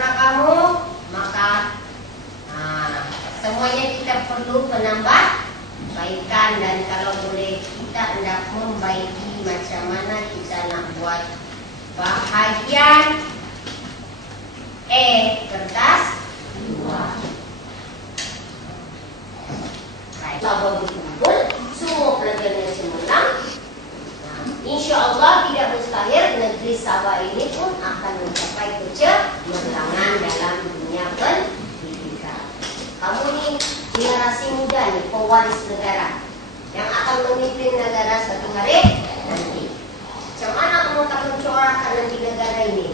kiprah kamu, maka semuanya kita perlu menambah kebaikan. Dan kalau boleh kita hendak membaiki macam mana kita nak buat bahagian kertas 2. Baik, dikumpul semua pelajaran semalam. InsyaAllah tidak mustahil negeri Sabah ini pun akan mencapai kecerdasan dalam dunia pendidikan. Kamu ni generasi muda ni, pewaris negara yang akan memimpin negara satu hari nanti. Macam mana kamu akan mencorakkan nanti negara ini?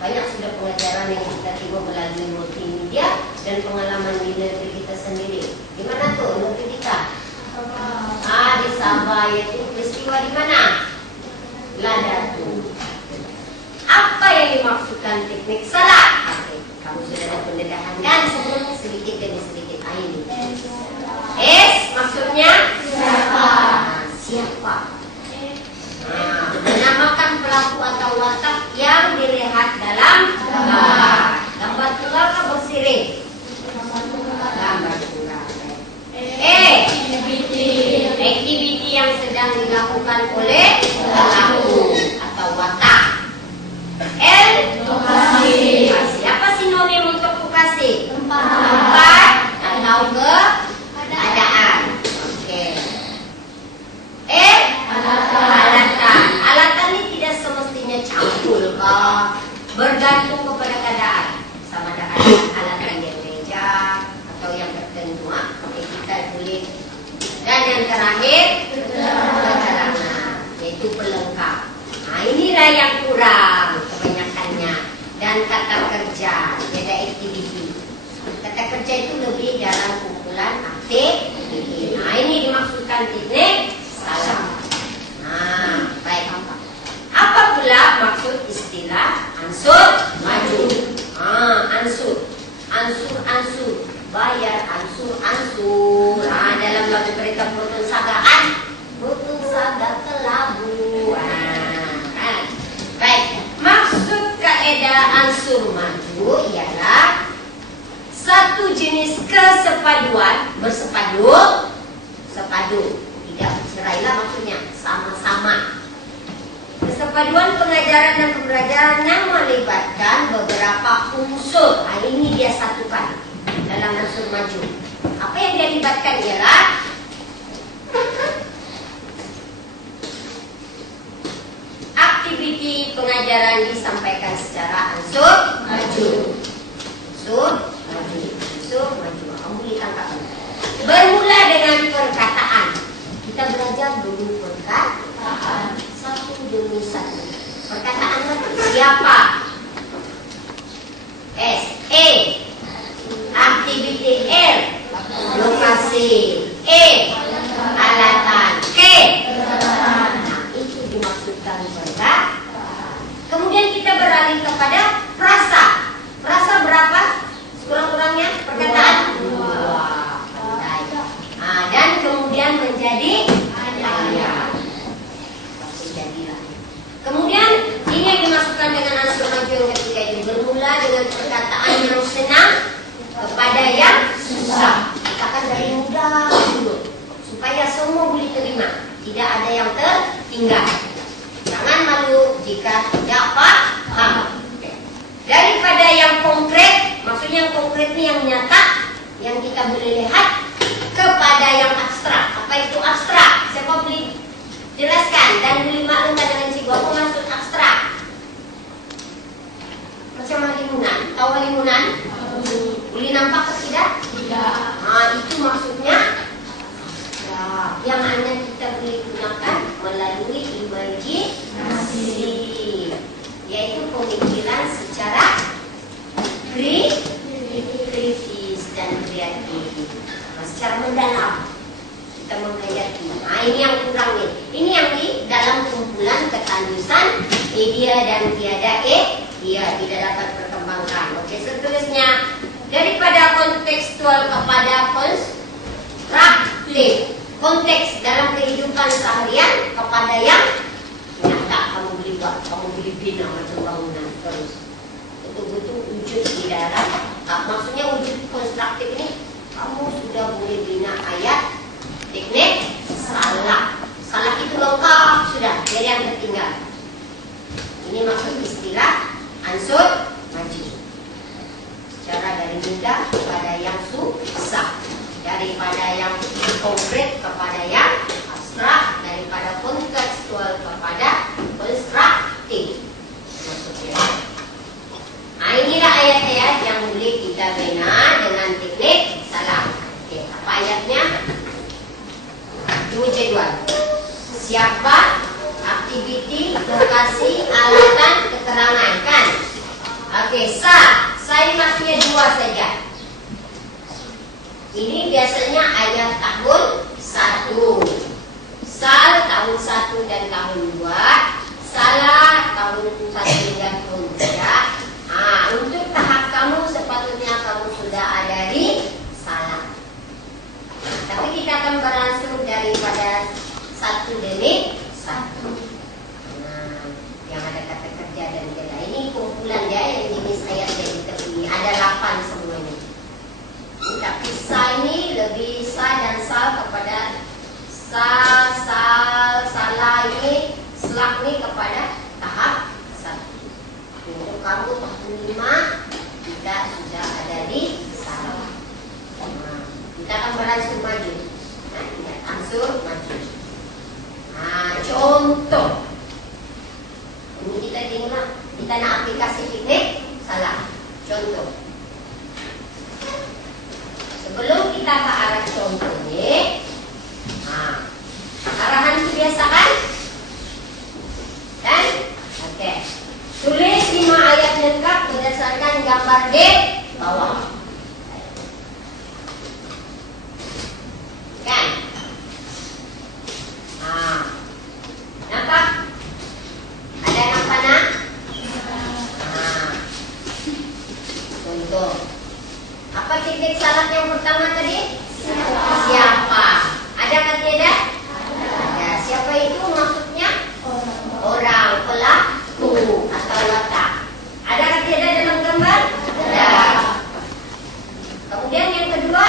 Banyak sudah pengajaran yang kita terima melalui multimedia dan pengalaman di negeri kita sendiri. Di mana tuh negeri kita? Di Sabah. Yaitu peristiwa di mana? Ladatu. Apa yang dimaksudkan teknik salat? Kamu sudah ada pendedahan kan sebelumnya sedikit demi sedikit. Ini maksudnya siapa? Siapa? Menamakan pelaku atau watak yang dilihat dalam gambar. Gambar tunggal atau bersiring? Gambar tunggal. Aktiviti yang sedang dilakukan oleh pelaku atau watak. Lokasi. Apa sinonim untuk lokasi? Tempat atau keadaan. Oke. Alatan ini tidak semestinya campur, bergantung kepada keadaan. Sama ada alatan yang meja atau yang tertentu. Kita boleh. Dan yang terakhir keterangan, yaitu pelengkap. Inilah yang kurang kebanyakannya. Dan kata kerja, ada aktiviti. Kata kerja itu lebih dalam kumpulan aktiviti. Ini dimaksudkan teknik salah. Baik. Apa pula maksud istilah ansur maju? Ansur. Bayar ansur. Dalam lagu berita Putung Sagaan, Putung Saga Kelabu. Baik. Maksud kaedah ansur maju ialah satu jenis kesepaduan, sepadu, tidak bercerailah maksudnya, sama-sama. Kesepaduan pengajaran dan pembelajaran yang melibatkan beberapa unsur. Ini dia satukan dalam ansur maju. Apa yang dia libatkan ialah aktiviti pengajaran disampaikan secara ansur maju. Kamu boleh tangkap. Bermula dengan perkataan. Kita belajar dulu perkataan satu demi satu. Perkataan siapa? Aktiviti R. Lokasi. Alatan. Itu dimaksudkan perkataan. Kemudian kita beralih kepada frasa. Frasa berapa? Kurang-kurangnya perkataan 2. Dan kemudian menjadi ayat. Kemudian ini yang dimasukkan dengan ansur maju yang ketiga itu, bermula dengan perkataan yang senang kepada yang susah. Katakan dari mudah dulu supaya semua boleh terima, tidak ada yang tertinggal. Jangan malu jika tidak paham. Daripada yang konkret, maksudnya yang konkret ini yang nyata, yang kita boleh lihat, kepada yang abstrak. Apa itu abstrak? Siapa boleh jelaskan dan boleh maklumkan dengan cikgu apa maksud abstrak? Macam halimunan. Tahu halimunan? Boleh nampak ke tidak? Tidak. Itu maksudnya yang hanya kita boleh gunakan melalui imajinasi, yaitu pemikiran secara kritis dan kreatif. Secara mendalam kita menghayati. Ini yang kurang nih. Ini yang di dalam kumpulan ketandusan dia dan tiada dia tidak dapat perkembangkan. Oke, seterusnya daripada kontekstual kepada konstruktif. Konteks dalam kehidupan seharian kepada yang nyata. Kamu boleh buat, kamu boleh bina macam bangunan terus. Itu di dalam, maksudnya wujud konstruktif ini, kamu sudah boleh bina ayat teknik salah. Salah itu lengkap sudah, dari yang tertinggal. Ini maksud istilah ansur maju. Secara dari mudah kepada yang susah, daripada yang konkret kepada yang abstrak, daripada kontekstual kepada konstruktif. Maksudnya. Nah, inilah ayat-ayat yang boleh kita bina dengan teknik salah. Oke, apa ayatnya? Ini jadwal. Siapa, aktiviti, lokasi, alatan, keterangan, kan? Oke, saya maksudnya 2 saja. Ini biasanya ayat tahun 1. Sal tahun 1 dan tahun 2. Salah tahun 1 dan tahun 3. Untuk tahap kamu sepatutnya kamu sudah ada di salah. Tapi kita akan berlangsung daripada 1 demi 1. Yang ada kata kerja dan jeda. Ini kumpulan ya, yang jenis ayat yang terpilih. Ada 8 semuanya. Tapi sa ini lebih sa dan sal kepada salah ini, selak ini kepada tahap 1. Untuk kamu tahap 5 kita sudah ada di salah. Kita akan beransur maju. Ansur maju. Contoh. Ini kita tengok, kita nak aplikasi teknik salah. Contoh. Sebelum kita ke arah contohnya, arahan itu biasa kan? Kan? Oke. Tulis 5 ayat lengkap berdasarkan gambar di bawah. Kan? Nampak? Ada yang panah? Contoh. Apa teknik salah yang pertama tadi? Siapa? Ada kan tidak? Ada. Siapa itu maksudnya? Orang, pelaku atau watak. Ada kan tidak dalam gambar? Ada. Kemudian yang kedua,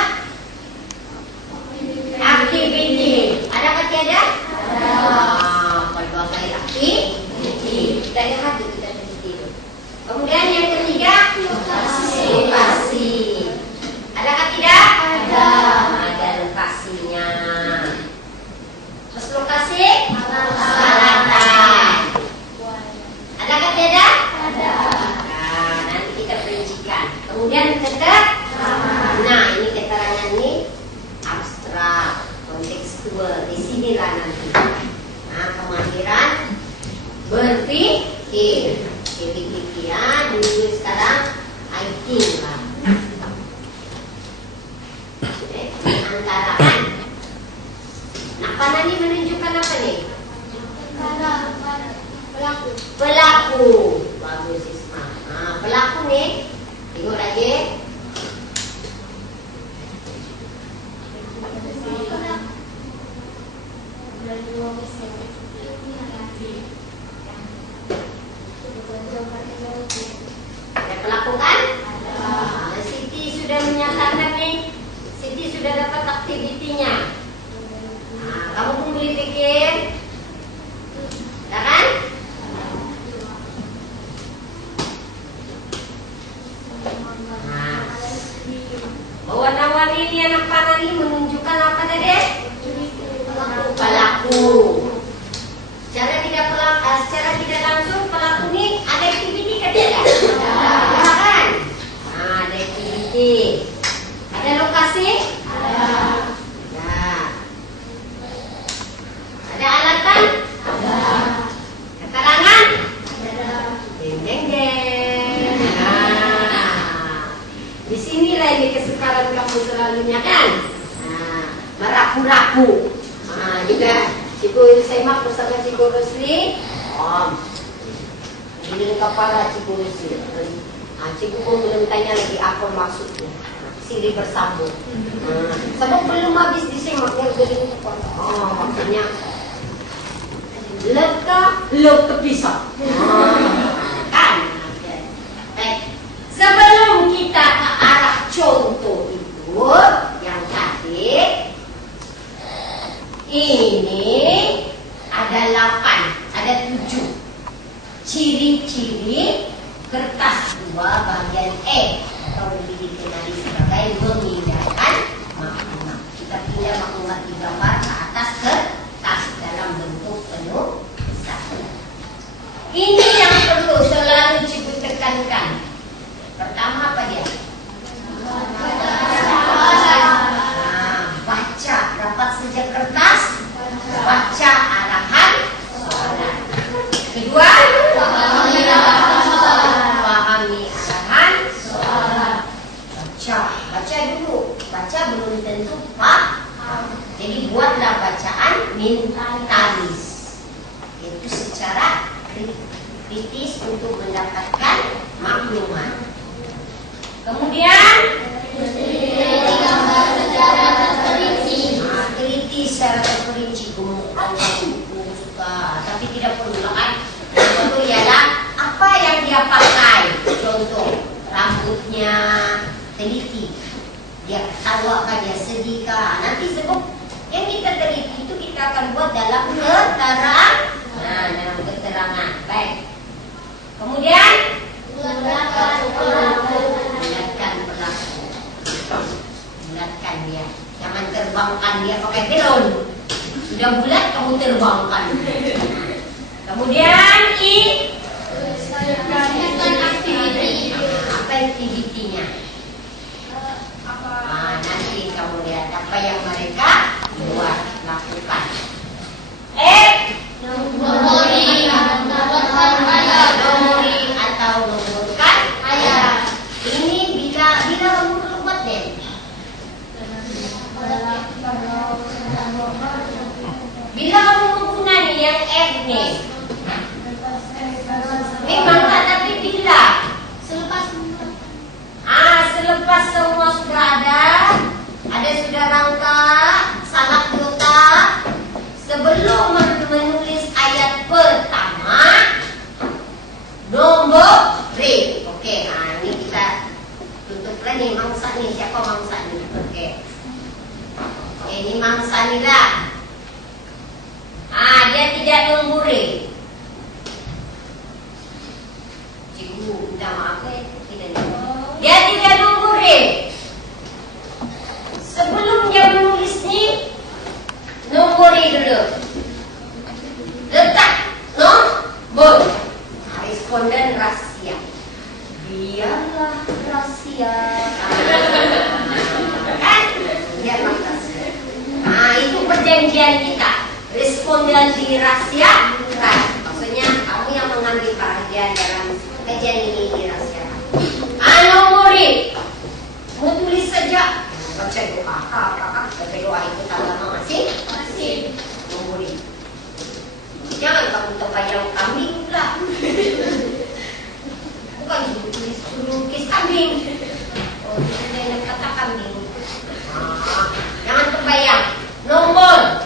aktiviti. Ada kan tidak? Ada. Pelbagai aktiviti. Kita lihat itu kita teliti. Kemudian yang ketiga, lokasi. Adakah tidak? Ada. Ada lokasinya. Terus lokasi? Alatan. Adakah tidak? Ada. Nanti kita perincikan. Kemudian keterangan. Nah, ini keterangan ini abstrak, kontekstual. Di sinilah nanti. Kemahiran berpikir. Pikiran dulu sekarang IT lah. Antaraan. Nah, panah ini menunjukkan apa nih? Pelaku. Pelaku. Bagus Isma. Pelaku nih. Tengok lagi. Ada pelaku kan? Siti sudah menyatakan nih. Siti sudah dapat aktivitinya. Kamu pun boleh pikir. Ya kan? Warna-warni ini anak panah ini menunjukkan apa tadi? Pelaku. Secara tidak langsung pelaku ini ada aktiviti kan tidak? Ada kan? Ada aktiviti. Ada lokasi? Ada. Ada alatan? Ada. Keterangan? Ada. Deng. Di sinilah ini kesukaran kamu selalunya kan? Merapu-rapu. Juga Cikgu Semak bersama Cikgu Rosli. Ini kepala Cikgu Rosli. Cikgu pun belum tanya lagi apa maksudnya. Sini bersambung. Sebab belum habis disemaknya begini kepala. Maksudnya terpisah. Kan? Baik. Sebelum E atau lebih dikenali sebagai memindahkan maklumat. Kita pindah maklumat di gambar ke atas kertas dalam bentuk penulisan. Ini yang perlu selalu Cikgu tekankan. Pertama apa dia? Baca, dapat sejak kertas, baca arahan soalan. Kedua, pahami arahan soalan. Baca dulu. Baca belum tentu paham. Jadi buatlah bacaan mentalis. Itu secara kritis untuk mendapatkan maklumat. Kemudian teliti secara terperinci. Buku suka, tapi tidak perlu kan. Contoh ialah apa yang dia pakai. Contoh rambutnya teliti. Dia ketawa, dia sedih kah? Nanti sebab yang kita teliti itu kita akan buat dalam keterangan. Dalam keterangan. Baik. Kemudian bulatkan dia. Jangan terbangkan dia pakai balon. Sudah bulat kamu terbangkan. Kemudian apa aktivitinya? Nanti kamu lihat apa yang mereka buat, lakukan. Nomori atau nomorkan ayat. Ini bila kamu perlu buat deh. Bila kamu menggunakan yang F nih, memang tak, tapi bila selepas semua sudah ada sudah rangka, salah kota, sebelum menulis ayat pertama, nombor ring. Oke, ini kita tutuplah nih mangsa nih. Siapa mangsa nih? Oke, ini mangsa nih lah. Dia tidak nombori. Cikgu minta maaf tidak nombori. Dia tidak nombori. Sebelum dia menulis nih, nombori dulu. Letak nombor. Responden rahasia. Biarlah rahasia. Kan? Biarlah rahasia. Itu perjanjian kita. Responden dirahasiakan. Maksudnya kamu yang mengambil bagian dalam kajian ini dirahasiakan. Nomori. Mau tulis saja. Baca doa. Baca doa itu tanggal masih. Nomori. Jangan kamu terbayang kambing pula. Bukan tulis lukis kambing. Jangan kata kambing. Jangan terbayang. Nomor.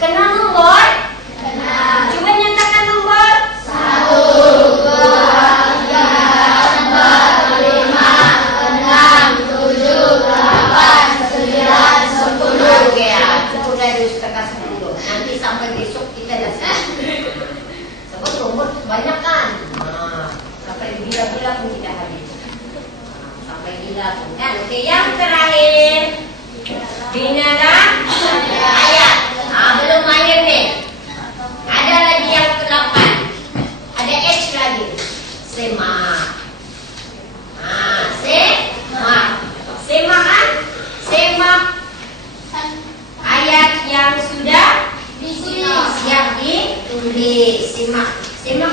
Kenal nomor? Kenal. Coba nyatakan nomor. 1, 2, 3, 4, 5, 6, 7, 8, 9, 10. Oke ya, cukup dari setengah 10. Nanti sampai besok kita dah selesai. Sebab nomor banyak kan. Sampai bila-bila pun tidak habis. Sampai bila pun kan. Oke, yang terakhir. Binalah ayat. Belum akhir nih. Ada lagi yang ke-8. Ada H lagi. Semak. Semak kan? Semak ayat yang sudah siap ditulis. Semak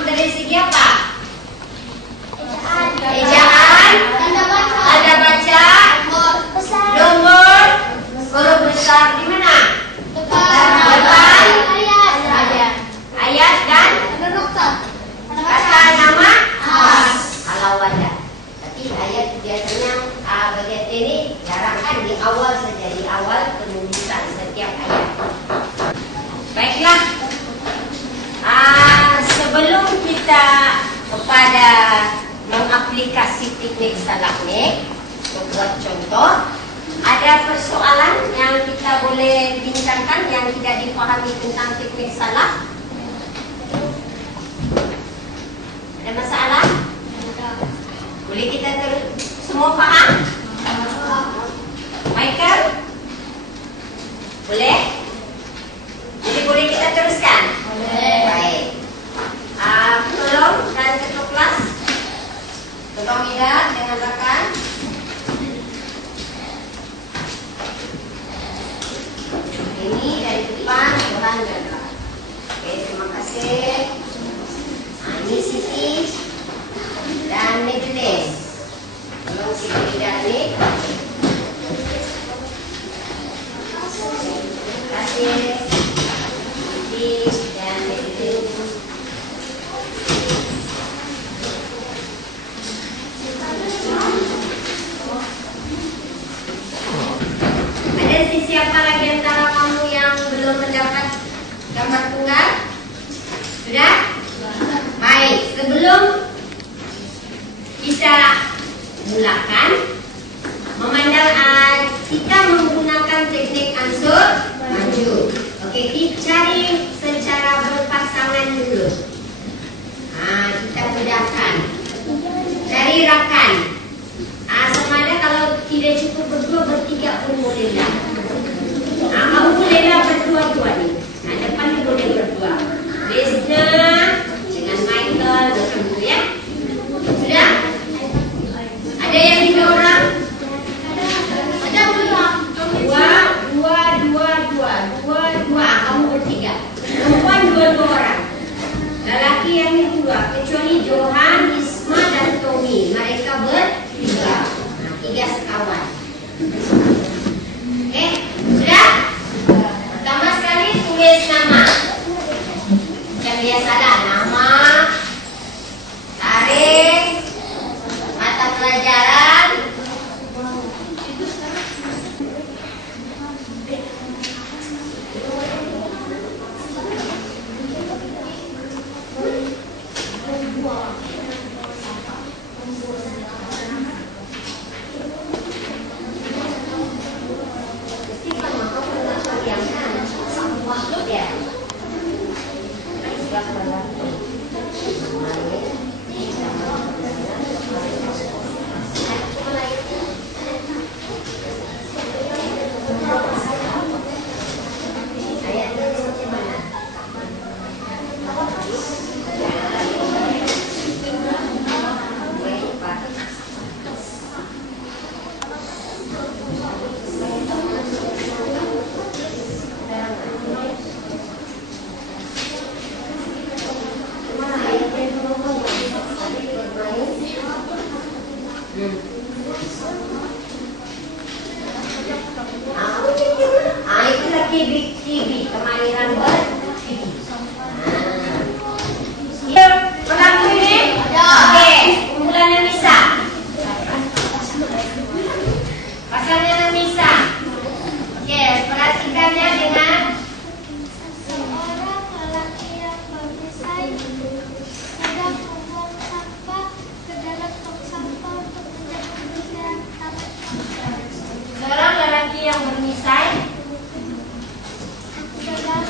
dari segi apa? Ejaan, tanda baca, nomor, huruf besar di mana? Depan ayat dan kata nama kalau ada. Tapi ayat biasanya bagian ini jarang kan, di awal saja, di awal penulisan setiap ayat. Baiklah, sebelum kita kepada mengaplikasi teknik salaknik untuk buat contoh, ada persoalan yang kita boleh bincangkan yang tidak dipahami tentang teknik salak? Ada masalah? Boleh kita terus semua paham? Michael? Boleh? Jadi boleh kita teruskan? Boleh. Baik. Tolong dan ketua kelas, tolong lihat dengan rakan. Ini dari depan, Tuhan jaga. Oke, terima kasih. Ini Siti dan Medles. Tolong Siti dan Nik. Terima kasih. Siti dan Medles. Ada siapa lagi antara kamu yang belum mendapat gambar tunggal? Sudah? Baik, sebelum kita mulakan memandang kita menggunakan teknik ansur maju. Oke, kita cari secara berpasangan dulu. Kita mudahkan. Cari rakan. Sama ada kalau tidak cukup berdua, bertiga pun bolehlah. Kamu bolehlah berdua-dua nih. Depan ni boleh berdua. Desna dengan Michael bersama ya. Sudah? Ada yang 3 orang? Ada belum? Dua. Kamu bertiga. Perempuan 2 orang. Lelaki yang 2. Kecuali Johan, Isma dan Tommy. Mereka bertiga. 3 sekawan. Oke, sudah? Pertama sekali tulis nama. Yang biasalah nama, tarikh, mata pelajaran. Itulah KB, kemahiran berfikir. Pertama ini, oke, kumpulannya Nisa. Pasalnya Nisa. Oke, perhatikannya dengan seorang lelaki yang memisai sedang membuang sampah ke dalam tong sampah untuk menjadi taman. seorang lelaki yang bermisai sedang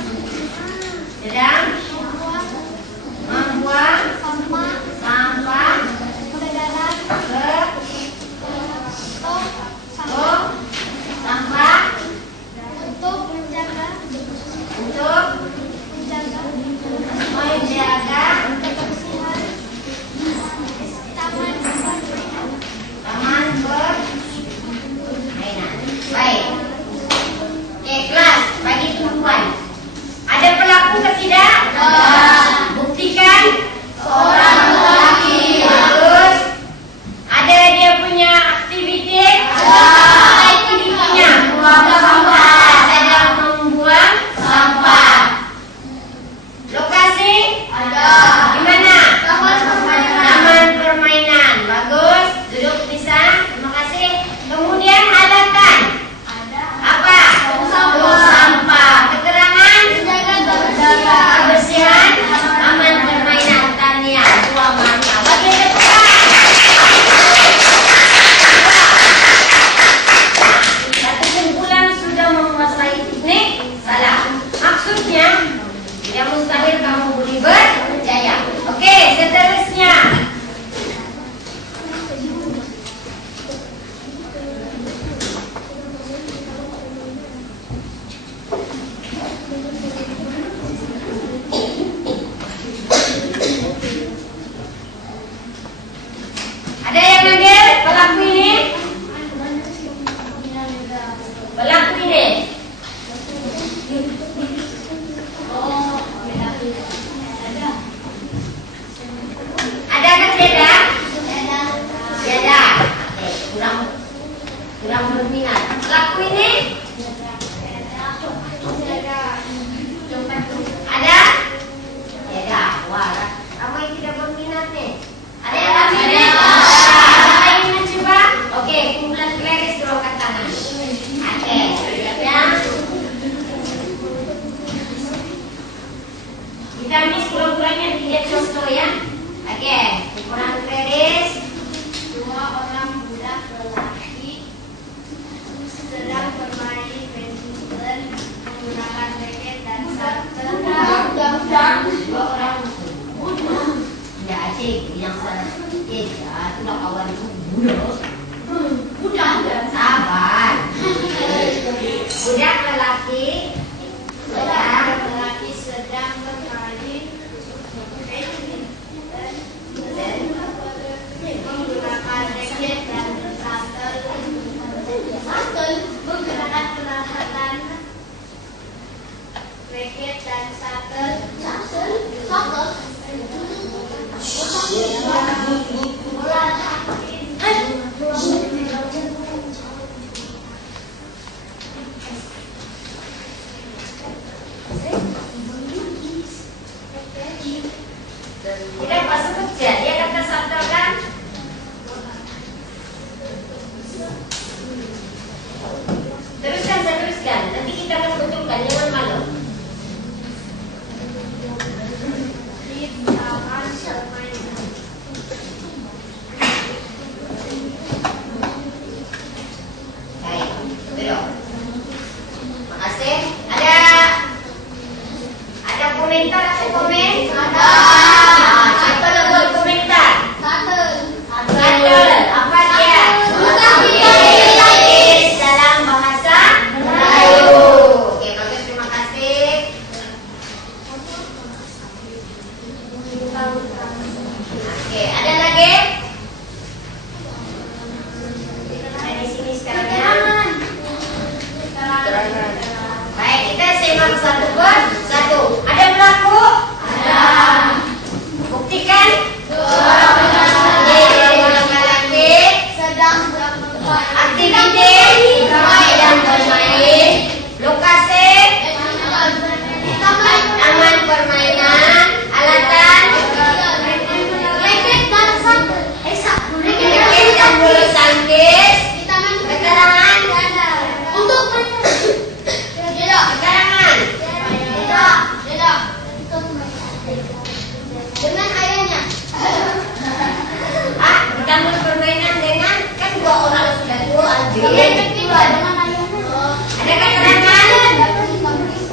Ada yang manggil pelaku ini? Pelaku ini. Ada kan tidak? Tidak. Kurang berminat. Pelaku ini? Ada? Tidak. Wah, ramai tidak berminat nih. Ada yang berminat? Ada yang mencoba? Oke, kumpulan Clarice dulu angkat tangan. Oke, ya. Kita mis kurang-kurangnya dilihat contoh ya. Oke, kumpulan Clarice. 2 orang budak lelaki sedang bermain badminton menggunakan raket dan shuttle. Dua orang tidak asik yang sana. Ya, itu kawan budak sabar. Budak lelaki sedang bermain badminton menggunakan raket dan shuttle. Menggunakan peralatan raket dan shuttle. tidak pas kerja dia kata shuttle kan. Teruskan, saya teruskan. Nanti kita akan betulkan, jangan malu. Di taman permainan. Baik, belum. Makasih. Ada komentar atau komen? Ada. Siapa yang buat komentar? Shuttle. Apa dia? Tulis dalam bahasa Melayu. Oke, bagus, terima kasih. Oke, ada lagi? Ada di sini sekarang ya. Baik, kita simak satu per satu. Ada pelaku? Ada. Buktikan. Oke, dari orang laki. Aktiviti dan bermain. Lokasi taman permainan. Alatan raket dan bulu tangkis. Keterangan keterangan Dengan ayahnya. di taman permainan dengan kan dua orang sudah tua anjing. Dengan ayahnya. Ada keterangan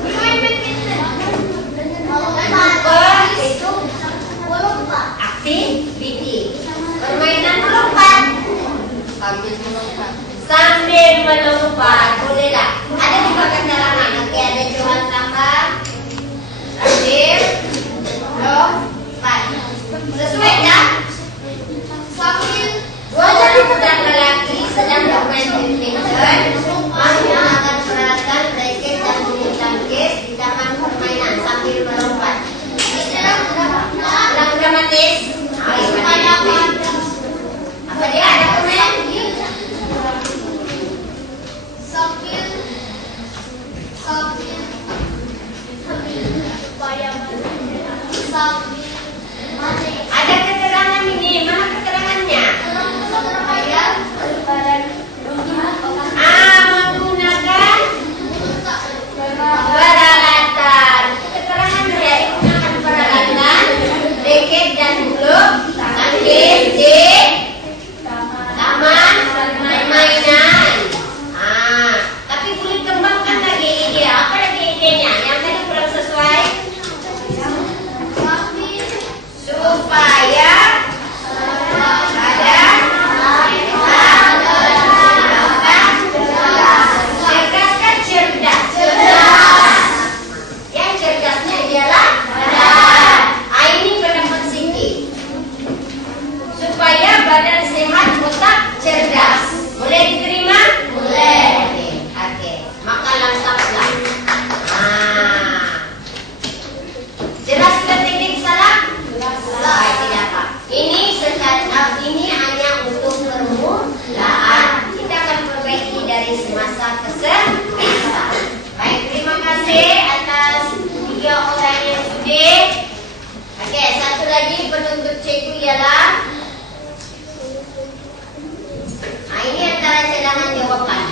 Bermain badminton. oh itu aktiviti permainan melompat sambil melompat boleh tak? Ada juga keterangan. Oke, ada Johan tambah sambil lompat sesuai tak? Dua budak lelaki sedang bermain badminton menggunakan peralatan raket dan bulu tangkis di taman permainan sambil melompat. Ulang dramatis. Apa dia? Ada komen? Sambil badan sehat, otak cerdas. Boleh diterima? Boleh. Oke. Maka lengkaplah. Jelas sudah teknik salah? Jelas. Tidak apa. Ini hanya untuk permulaan. Kita akan perbaiki dari semasa ke semasa. Baik, terima kasih atas 3 orang yang sudah. Oke, satu lagi penuntut cikgu ialah ini antara cadangan jawaban.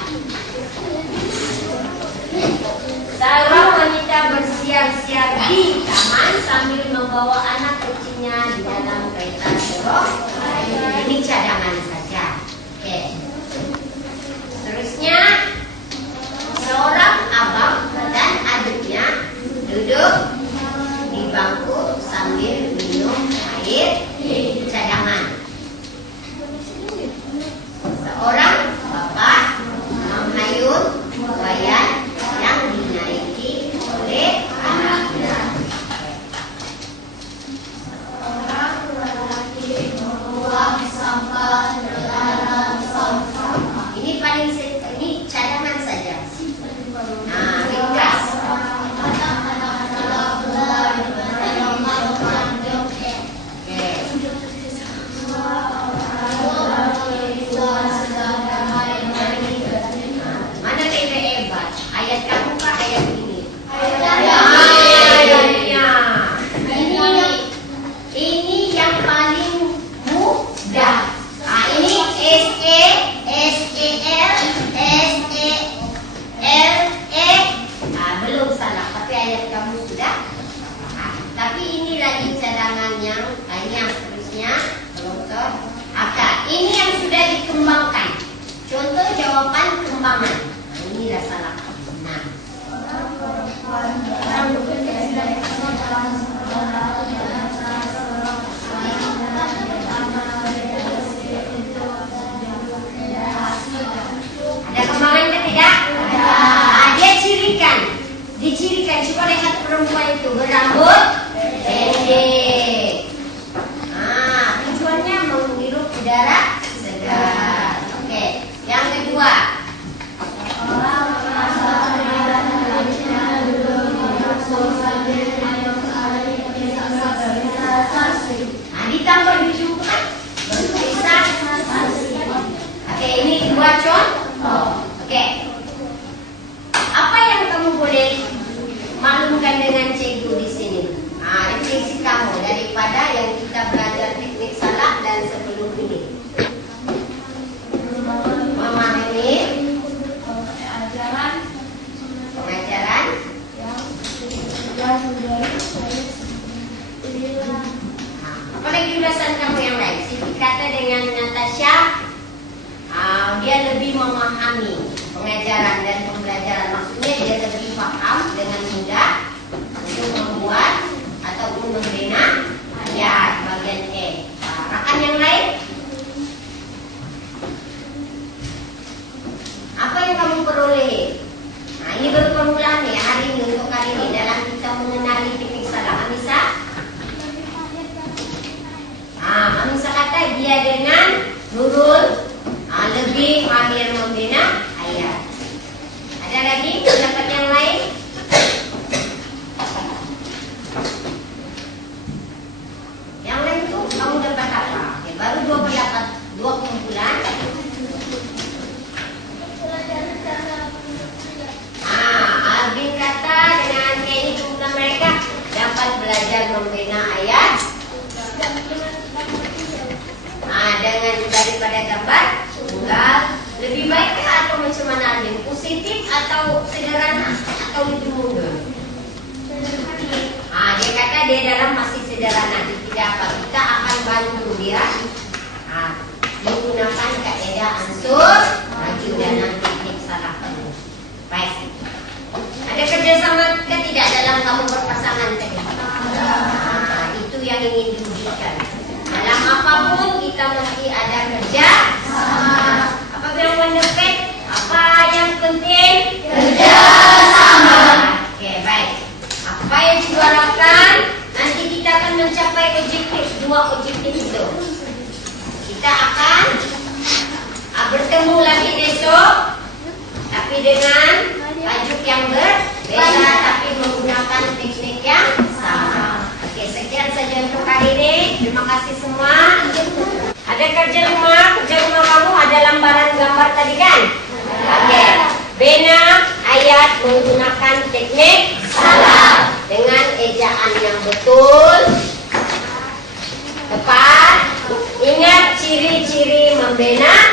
Seorang wanita bersiap-siap di taman sambil membawa anak kecilnya di dalam kereta sorok. Ini cadangan saja. Oke. Terusnya seorang abang dan adiknya duduk di bangku sambil minum air cadangan. Seorang bapak menghayun buayan yang dinaiki oleh anaknya. Seorang lelaki membuang sampah dalam sampah. Ini cadangan saja. Ringkas. Mana lebih hebat? Ayat kamu kah ayat ini? Ayatnya. Ini yang paling mudah. Ini SELE. Belum salah, tapi ayat kamu sudah. Tapi ini lagi cadangan yang seterusnya contoh akar. Ini yang sudah dikembangkan. Contoh jawaban kembangan. Ini dah salah. Nah. Ada kembangan ke tidak? Dia dicirikan. Coba lihat perempuan itu berambut pendek. Tujuannya menghirup udara segar. Oke. Yang kedua. Ditambah hubungan berpisah. Oke, ini 2 contoh. Oke. Apa yang kamu boleh maklumkan dengan cikgu di sini? Refleksi kamu daripada yang kita belajar teknik salah dan sebelum ini. Memahami pengajaran apalagi ulasan kamu yang lain. Siti kata dengan Natasha, dia lebih memahami pengajaran dan pembelajaran. Maksudnya dia lebih paham dengan mudah untuk membuat ataupun membina ayat bagian E. Rakan yang lain, apa yang kamu peroleh? Ini baru permulaan ya hari ini untuk kali ini dalam kita mengenali teknik salah. Anissa? Anissa kata dia dengan Nurul lebih mahir membina ayat. Ada lagi pendapat yang lain? Yang lain itu kamu dapat apa? Baru 2 pendapat, 2 kumpulan. Albin kata dengan ini kumpulan mereka dapat belajar membina ayat. Dengan daripada gambar tunggal lebih baik atau macam mana Albin? Positif atau sederhana atau lebih mundur? Dia kata dia dalam masih sederhana, tidak apa. Kita akan bantu dia menggunakan kaidah ansur maju dalam teknik salah kamu. Baik. Ada kerjasama ke tidak dalam kamu berpasangan tadi? Itu yang ingin diujikan. Dalam apapun kita mesti ada kerja sama. Apa bilang Wonderpet? Apa yang penting? Kerja sama. Oke, baik. Apa yang disuarakan nanti kita akan mencapai objektif, 2 objektif itu. Kita akan bertemu lagi besok, tapi dengan tajuk yang berbeda, tapi menggunakan teknik yang sama. Oke, sekian saja untuk hari ini. Terima kasih semua. Ada kerja rumah kamu ada lembaran gambar tadi kan? Oke. Bina ayat menggunakan teknik salah dengan ejaan yang betul, tepat. Ingat ciri-ciri membina